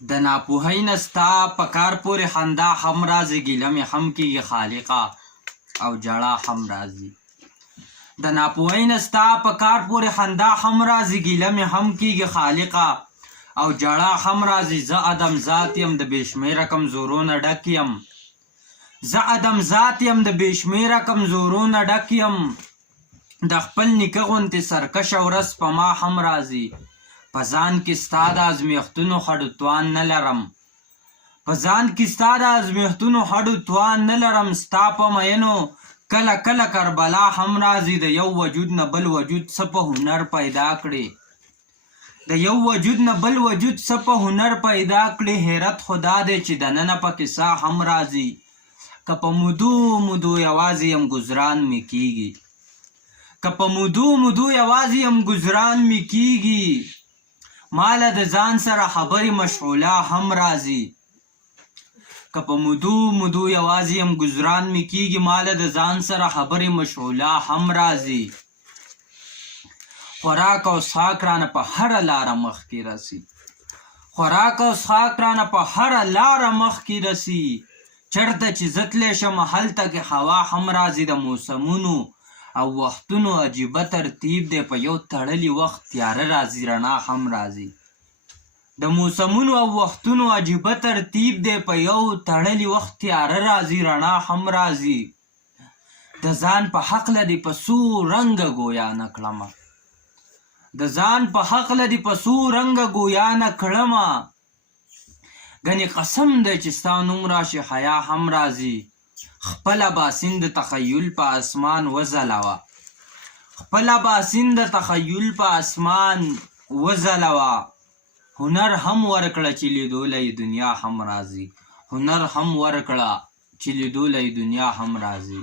د ناپوهۍ نه ستا په کار پورې خندا هم راځي، ګیله مې هم کېږي خالقه او ژړا هم راځي. د ناپوهۍ نه ستا په کار پورې خندا هم راځي، ګیله مې هم کېږي خالقه او ژړا هم راځي. زه ادم ذات یم د بې شمېره کمزورونه ډک یم، زه ادم ذات یم د بې شمېره کمزورونه ډک یم. د خپل نیکه غوندې سرکشه ورځ په ما هم راځي، په ځان کې ستا د ازمیښتونو هډو توان نه لرم، په ځان کې ستا د ازمیښتونو هډو توان نه لرم. ستا په مینو کله کله کربلا هم راځي، د یو وجود نه بل وجود څه په هنر پیدا کړي، د یو وجود نه بل وجود څه په هنر پیدا کړي. حیرت خدا دی چې دننه پکې سا هم راځي، که په مودو مودو یوازې یم ګزران مې کېږي، که په مودو مودو یوازې یم ګزران مې کېږي. ماله د ځان سره خبرې مشغوله هم راځي، که په مودو مودو یوازې یم ګزران مې کېږي. ماله د ځان سره خبرې مشغوله هم راځي. خوراک او څښاک رانه په هره لاره مخکې رسي، خوراک او څښاک رانه په هره لاره مخکې رسي. چېرته چې زه تللی شم هلته کې هوا هم راځي. د موسمونو او وختونو عجیبه ترتیب دی، په یو تړلي وخت تیاره راځي رڼا هم راځي. د موسمونو او وختونو عجیبه ترتیب دی، په یو تړلي وخت تیاره راځي رڼا هم راځي. د ځان په هکله دې په څو رنګه ګویا نه کړمه، د ځان په هکله دې په څو رنګه ګویا نه کړمه. ګنې قسم دی چې ستا نوم راشي حیا هم راځي. خپله باسین د تخیل په اسمان وځلوه، خپله باسین د تخیل په اسمان وځلوه. هنر هم ورکړه چې لیدولی دنیا هم راځي، هنر هم ورکړه چې لیدولی دنیا هم راځي.